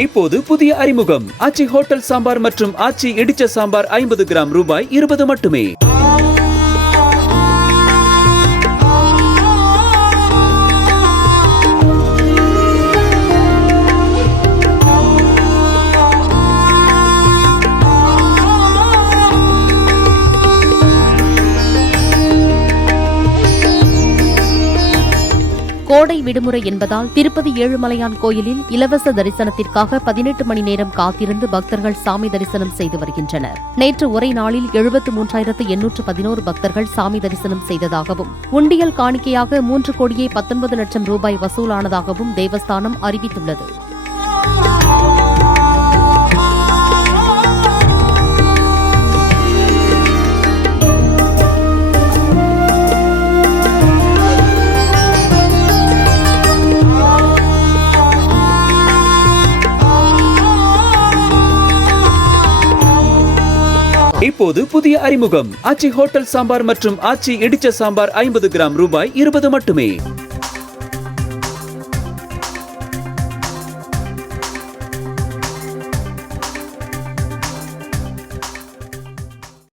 இப்போது புதிய அறிமுகம் ஆச்சி ஹோட்டல் சாம்பார் மற்றும் ஆச்சி இடிச்ச சாம்பார் 50 கிராம் ரூபாய் 20 மட்டுமே. கோடை விடுமுறை என்பதால் திருப்பதி ஏழுமலையான் கோயிலில் இலவச தரிசனத்திற்காக 18 மணி நேரம் காத்திருந்து பக்தர்கள் சாமி தரிசனம் செய்து வருகின்றனர். நேற்று ஒரே நாளில் 73,811 பக்தர்கள் சாமி தரிசனம் செய்ததாகவும் உண்டியல் காணிக்கையாக 3,19,00,000 ரூபாய் வசூலானதாகவும் தேவஸ்தானம் அறிவித்துள்ளது. இப்போது புதிய அறிமுகம் ஆச்சி ஹோட்டல் சாம்பார் மற்றும் ஆச்சி இடிச்ச சாம்பார் 50 கிராம் ரூபாய் 20 மட்டுமே.